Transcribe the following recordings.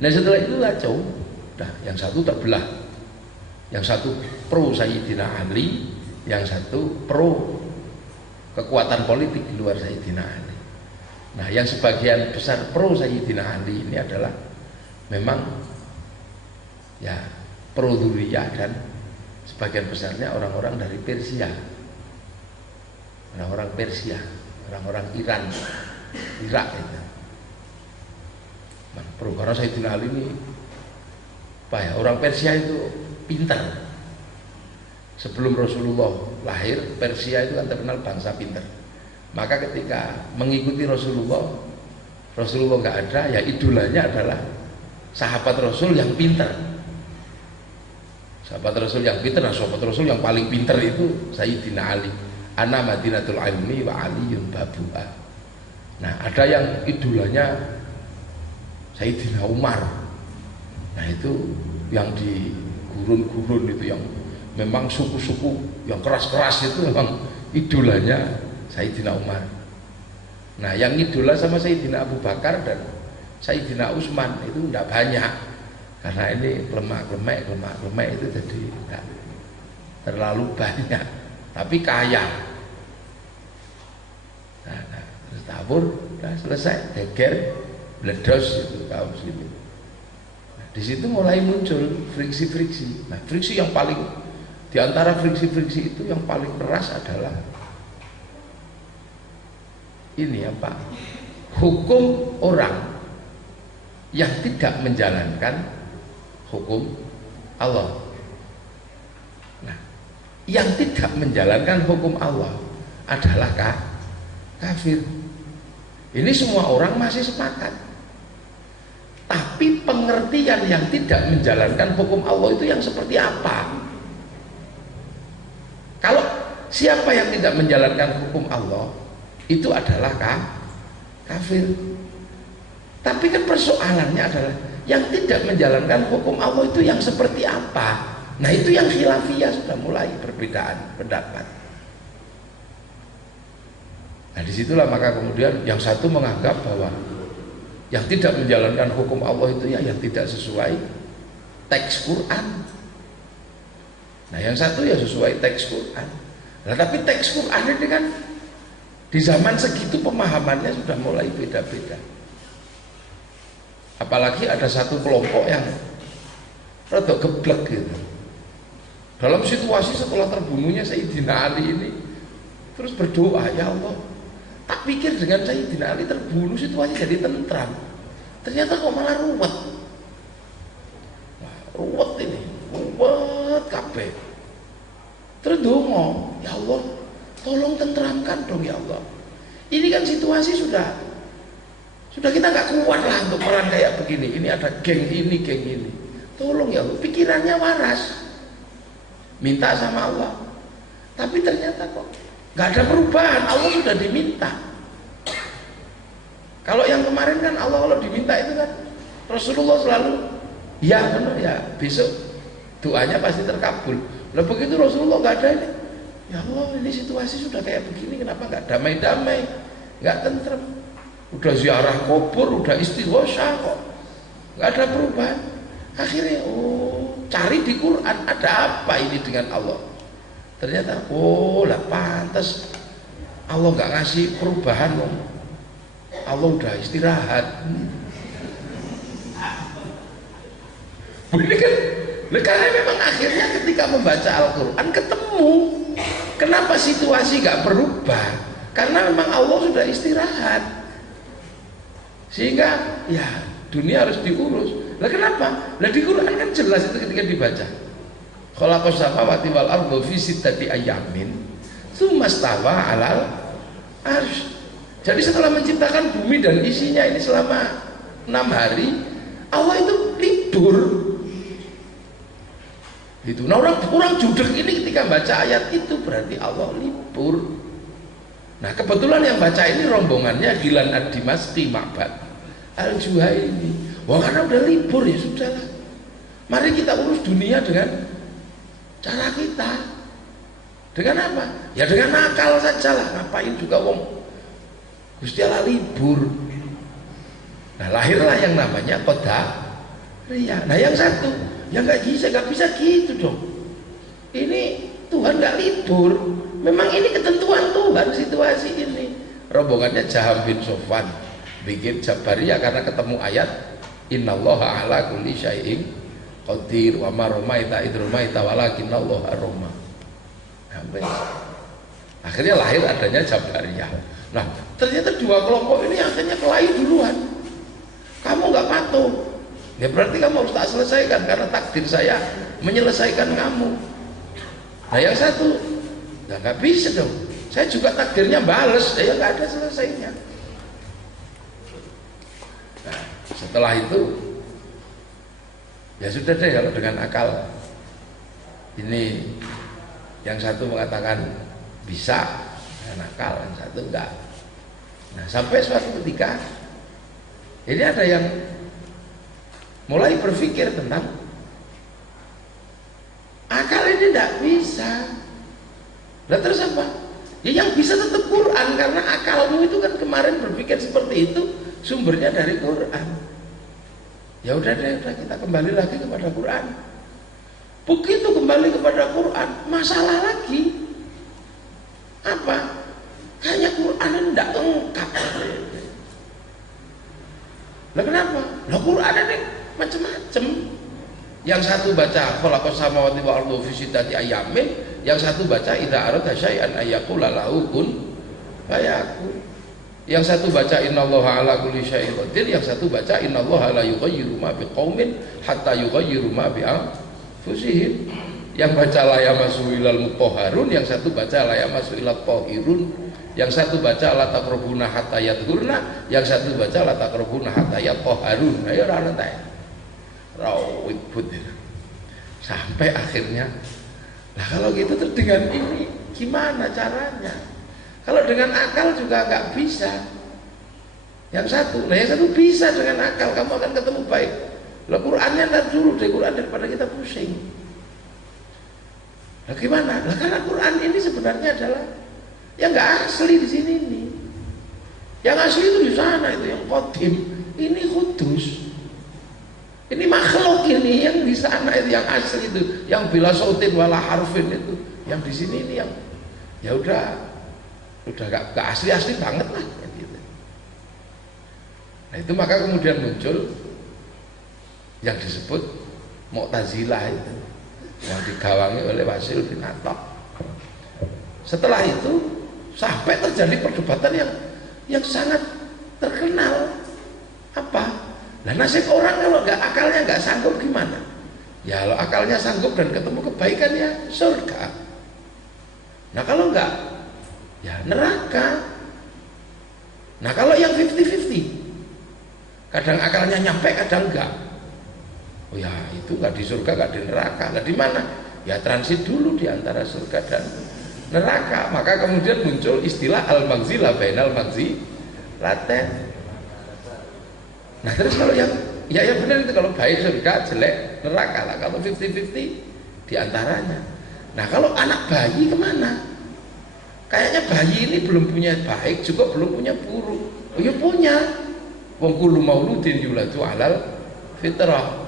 Nah setelah itu kacau. Nah yang satu terbelah, yang satu pro Sayyidina Ali, yang satu pro kekuatan politik di luar Sayyidina Ali. Nah yang sebagian besar pro Sayyidina Ali ini adalah memang ya pro Dzurriyyah, dan sebagian besarnya orang-orang dari Persia, orang-orang Persia, orang-orang Iran, Irak itu. Nah, pro karena Sayyidina Ali ini apa ya, orang Persia itu pintar. Sebelum Rasulullah lahir, Persia itu kan terkenal bangsa pintar. Maka ketika mengikuti Rasulullah nggak ada, ya idolanya adalah sahabat Rasul yang pintar. Sahabat Rasul yang pintar, nah sahabat Rasul yang paling pintar itu Sayyidina Ali. Ana Madinatul Ilmi wa Aliyun Babuha. Nah ada yang idolanya Sayyidina Umar. Nah itu yang di gurun-gurun itu, yang memang suku-suku yang keras-keras itu memang idolanya Sayyidina Umar. Nah yang idola sama Sayyidina Abu Bakar dan Sayyidina Utsman itu tidak banyak, karena ini lemak-lemak itu jadi tidak terlalu banyak, tapi kaya. Nah, terus tabur, nah, selesai, deger, bledos itu kaum sini. Nah, di situ mulai muncul friksi-friksi. Nah friksi yang paling, di antara friksi-friksi itu yang paling keras adalah ini apa? Hukum orang yang tidak menjalankan hukum Allah. Nah, yang tidak menjalankan hukum Allah adalah kafir. Ini semua orang masih sepakat. Tapi pengertian yang tidak menjalankan hukum Allah itu yang seperti apa? Kalau siapa yang tidak menjalankan hukum Allah itu adalah kafir. Tapi kan persoalannya adalah yang tidak menjalankan hukum Allah itu yang seperti apa? Nah itu yang khilafiyah, sudah mulai perbedaan pendapat. Nah disitulah maka kemudian yang satu menganggap bahwa yang tidak menjalankan hukum Allah itu ya yang tidak sesuai teks Quran. Nah yang satu ya sesuai teks Quran. Nah tapi teks Quran ini kan di zaman segitu pemahamannya sudah mulai beda-beda. Apalagi ada satu kelompok yang rada geblek gitu. Dalam situasi setelah terbunuhnya Sayyidina Ali ini, terus berdoa, ya Allah, tak pikir dengan Sayyidina Ali terbunuh situasi jadi tentram. Ternyata kok malah ruwet. Wah, ruwet ini, ruwet kabeh. Terus dongo, ya Allah, tolong tentramkan dong ya Allah. Ini kan situasi sudah kita nggak kuat lah untuk perang kayak begini. Ini ada geng ini. Tolong ya Allah, pikirannya waras. Minta sama Allah. Tapi ternyata kok nggak ada perubahan. Allah sudah diminta. Kalau yang kemarin kan Allah kalau diminta itu kan Rasulullah selalu ya benar ya, besok doanya pasti terkabul. Lah begitu Rasulullah nggak ada ini. Ya Allah, ini situasi sudah kayak begini, kenapa nggak damai-damai, nggak tentrem? Udah ziarah kubur, udah istighosah kok, nggak ada perubahan. Akhirnya, cari di Quran ada apa ini dengan Allah? Ternyata, lah pantas Allah nggak ngasih perubahan loh. Allah udah istirahat. Ini kan, karena memang akhirnya ketika membaca Al-Quran ketemu. Kenapa situasi gak berubah? Karena memang Allah sudah istirahat. Sehingga ya dunia harus diurus. Lah kenapa? Lah di Quran kan jelas itu ketika dibaca. Khalaqas samawati wal arda fi sittati ayyamin tsumma stawa 'alal arsy. Jadi setelah menciptakan bumi dan isinya ini selama 6 hari, Allah itu libur. Itu. Nah orang judek ini ketika baca ayat itu berarti Allah libur. Nah kebetulan yang baca ini rombongannya Gilan Ad-Dimashqi Ma'bad Al-Juhaini. Wah karena udah libur ya sudahlah. Mari kita urus dunia dengan cara kita. Dengan apa? Ya dengan akal saja lah. Ngapain juga wong Gusti Allah libur. Nah lahirlah yang namanya Iya. Nah yang satu, ya nggak bisa gitu dong. Ini Tuhan nggak libur. Memang ini ketentuan Tuhan situasi ini. Rombongannya Jaham bin Sofwan bikin Jabariyah karena ketemu ayat Innallaha ala kulli syai'in qadir wa ma ramaita id ramaita walakinallaha rama. Akhirnya lahir adanya Jabariyah. Nah, ternyata dua kelompok ini akhirnya kelahi duluan. Kamu nggak patuh, ya berarti kamu harus tak selesaikan karena takdir saya menyelesaikan kamu. Nah yang satu, ya nggak bisa dong. Saya juga takdirnya bales, ya nggak ada selesainya. Nah, setelah itu, ya sudah deh kalau dengan akal ini yang satu mengatakan bisa dengan akal, yang satu enggak. Nah sampai suatu ketika ini ada yang mulai berpikir tentang akal ini tidak bisa. Nah terus apa? Ya yang bisa tetap Quran, karena akalmu itu kan kemarin berpikir seperti itu sumbernya dari Quran. Ya udah deh, kita kembali lagi kepada Quran. Begitu kembali kepada Quran, masalah lagi. Apa? Kayaknya Quran tidak lengkap. Lah kenapa? Lah Quran ini macam-macam. Yang satu baca khalaqas samawati wal ardi fi sittati ayamin, yang satu baca idza arada syai'an ayyaqula lahu kun fayakun. Yang satu baca innallaha ala kulli syai'in qadir, yang satu baca innallaha la yughayyiru ma biqaumin hatta yughayyiru ma bi anfusihim. Yang baca la yamassu ilal mutahharun, yang satu baca la yamassu ilat tahirun. Yang satu baca la taqrabuna hatta yadhurna, yang satu baca la taqrabuna hatta yatahharun. Ayo ora ana ta. Rawit putih. Sampai akhirnya, nah kalau gitu terus dengan ini gimana caranya? Kalau dengan akal juga nggak bisa. Yang satu, nah yang satu bisa dengan akal, kamu akan ketemu baik. Lah Qurannya ntar dulu deh, Quran daripada kita pusing. Nah gimana? Nah karena Quran ini sebenarnya adalah yang nggak asli di sini nih. Yang asli itu di sana, itu yang qadim. Ini kudus. Ini makhluk ini yang di sana itu yang asli itu, yang bila sautin wala harfin itu. Yang di sini ini yang ya udah gak asli banget lah gitu. Nah itu maka kemudian muncul yang disebut Mu'tazilah itu, yang digawangi oleh Wasil bin Atha. Setelah itu sampai terjadi perdebatan yang sangat terkenal. Apa? Nah nasib orang kalau akalnya nggak sanggup gimana? Ya kalau akalnya sanggup dan ketemu kebaikan ya surga. Nah kalau enggak, ya neraka. Nah kalau yang 50-50, kadang akalnya nyampe, kadang enggak. Oh ya itu nggak di surga, nggak di neraka. Nah di mana? Ya transit dulu di antara surga dan neraka. Maka kemudian muncul istilah al-manzilah bainal manzilatain. Nah terus kalau yang ya benar itu, kalau baik surga, jelek neraka lah. Kalau 50-50 diantaranya. Nah kalau anak bayi kemana? Kayaknya bayi ini belum punya baik, juga belum punya buruk. Oh ya punya. Wong kullu mauludin yuladu alal fitrah.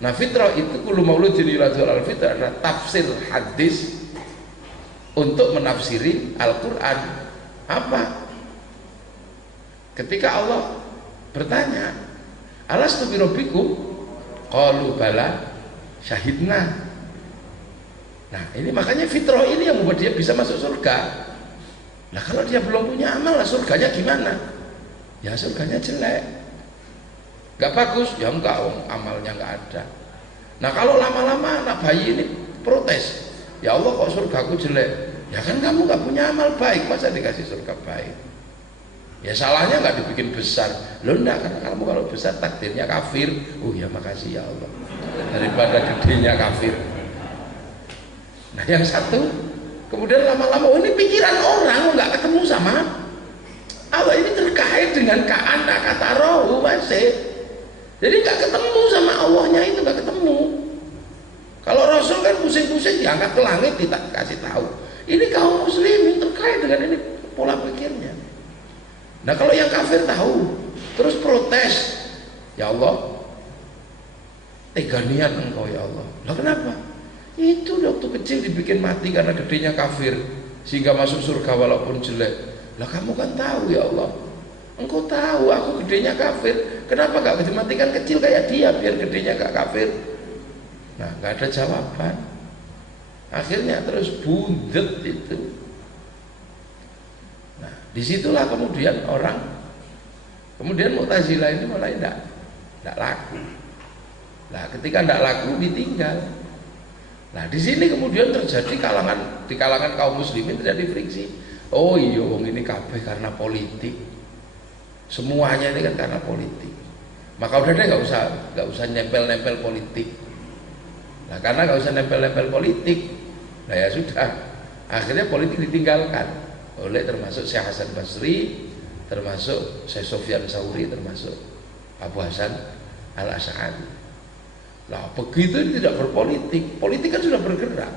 Nah fitrah itu kullu mauludin yuladu alal fitrah adalah tafsir hadis untuk menafsiri Al-Quran. Apa? Ketika Allah bertanya, alastu bi rabbikum? Qalu bala syahidna. Nah ini makanya fitrah ini yang membuat dia bisa masuk surga. Nah kalau dia belum punya amal, lah surganya gimana? Ya surganya jelek, gak bagus. Ya enggak, amalnya gak ada. Nah kalau lama-lama anak bayi ini protes, ya Allah kok surgaku jelek? Ya kan kamu gak punya amal baik, masa dikasih surga baik? Ya salahnya nggak dibikin besar. Loh enggak, karena kamu kalau besar takdirnya kafir. Oh ya makasih ya Allah, daripada gedenya kafir. Nah yang satu kemudian lama-lama, oh ini pikiran orang nggak ketemu sama Allah. Ini terkait dengan ka'ana kata roh masih. Jadi nggak ketemu sama Allahnya itu, nggak ketemu. Kalau Rasul kan pusing-pusing diangkat ke langit, kita kasih tahu. Ini kaum muslimin terkait dengan ini pola pikirnya. Nah kalau yang kafir tahu, terus protes, ya Allah, teganian engkau ya Allah. Lah kenapa? Itu waktu kecil dibikin mati karena gedenya kafir sehingga masuk surga walaupun jelek. Lah kamu kan tahu ya Allah, engkau tahu aku gedenya kafir, kenapa gak dimatikan kecil kayak dia biar gedenya gak kafir? Nah gak ada jawaban. Akhirnya terus bundet itu. Nah disitulah kemudian Mu'tazilah ini mulai tidak laku. Nah ketika tidak laku ditinggal. Nah di sini kemudian terjadi di kalangan kaum muslimin terjadi friksi. Oh iya, ini kabeh karena politik. Semuanya ini kan karena politik. Maka udah deh nggak usah nempel politik. Nah karena nggak usah nempel politik, nah ya sudah. Akhirnya politik ditinggalkan oleh termasuk Syekh Hasan Basri, termasuk Syekh Sufyan Tsauri, termasuk Abu Hasan Al-Asy'ari. Nah begitu tidak berpolitik, politik kan sudah bergerak.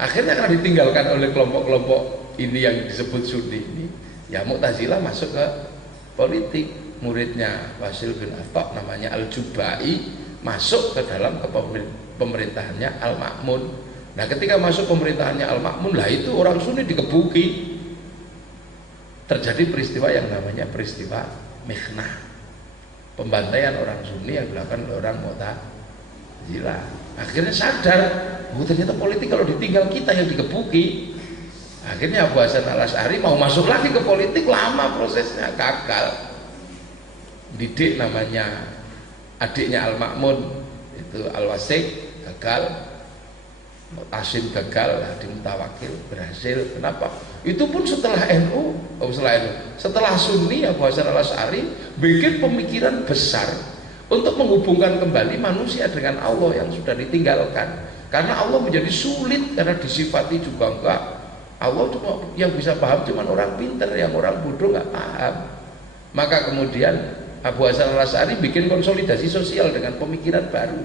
Akhirnya karena ditinggalkan oleh kelompok-kelompok ini yang disebut Sunni ini, ya Mu'tazilah masuk ke politik. Muridnya Wasil bin Atta namanya Al-Jubai masuk ke dalam pemerintahannya Al-Ma'mun. Nah ketika masuk pemerintahannya Al-Ma'mun, lah itu orang Sunni dikebuki. Terjadi peristiwa yang namanya peristiwa Mikhnah, pembantaian orang Sunni yang dilakukan oleh orang Mu'tazilah. Akhirnya sadar, oh ternyata politik kalau ditinggal kita yang dikebuki. Akhirnya Abu Hasan Al-Asy'ari mau masuk lagi ke politik, lama prosesnya, gagal. Didik namanya adiknya Al-Ma'mun itu Al-Wasik, gagal. Mu'tasim gagal, di Mutawakil berhasil. Kenapa? Itu pun setelah setelah Sunni, Abu Hasan Al-Asy'ari bikin pemikiran besar untuk menghubungkan kembali manusia dengan Allah yang sudah ditinggalkan. Karena Allah menjadi sulit, karena disifati juga enggak. Allah cuma yang bisa paham cuma orang pintar, yang orang bodoh enggak paham. Maka kemudian Abu Hasan Al-Asy'ari bikin konsolidasi sosial dengan pemikiran baru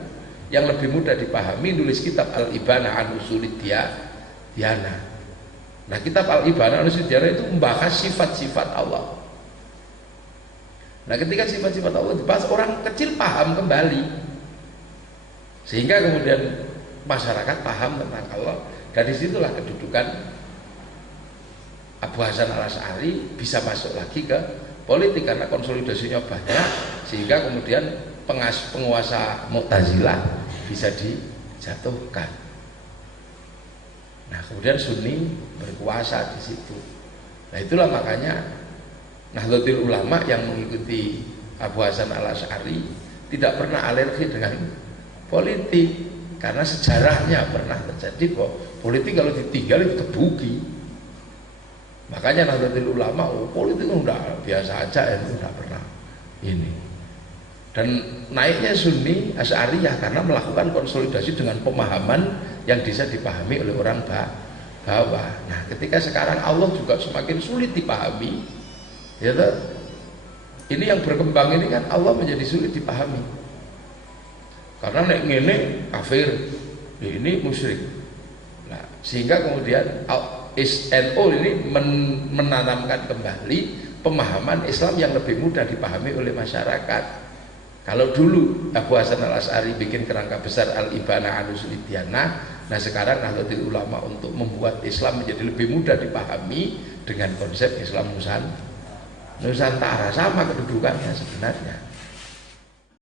yang lebih mudah dipahami, nulis kitab Al-Ibana an Ushulid Diyanah. Nah kitab Al-Ibana an Ushulid Diyanah itu membahas sifat-sifat Allah. Nah ketika sifat-sifat Allah dibahas, orang kecil paham kembali, sehingga kemudian masyarakat paham tentang Allah. Dari situlah kedudukan Abu Hasan Al-Asy'ari bisa masuk lagi ke politik karena konsolidasinya banyak, sehingga kemudian penguasa Mu'tazilah bisa dijatuhkan. Nah kemudian Sunni berkuasa di situ. Nah itulah makanya Nahdlatul Ulama yang mengikuti Abu Hasan Al-Asy'ari tidak pernah alergi dengan politik, karena sejarahnya pernah terjadi bahwa politik kalau ditinggal itu kebuki. Makanya Nahdlatul Ulama, politik udah biasa aja, itu tidak pernah ini. Dan naiknya Sunni Asy'ariyah karena melakukan konsolidasi dengan pemahaman yang bisa dipahami oleh orang bawah. Nah ketika sekarang Allah juga semakin sulit dipahami, ya toh? Ini yang berkembang ini kan Allah menjadi sulit dipahami. Karena nek ngene kafir, ini musyrik. Nah, sehingga kemudian NU ini menanamkan kembali pemahaman Islam yang lebih mudah dipahami oleh masyarakat. Kalau dulu Abu Hasan Al-Asy'ari bikin kerangka besar Al-Ibana an Ushulid Diyanah, nah sekarang Nahdlatul Ulama untuk membuat Islam menjadi lebih mudah dipahami dengan konsep Islam Nusantara, sama kedudukannya sebenarnya.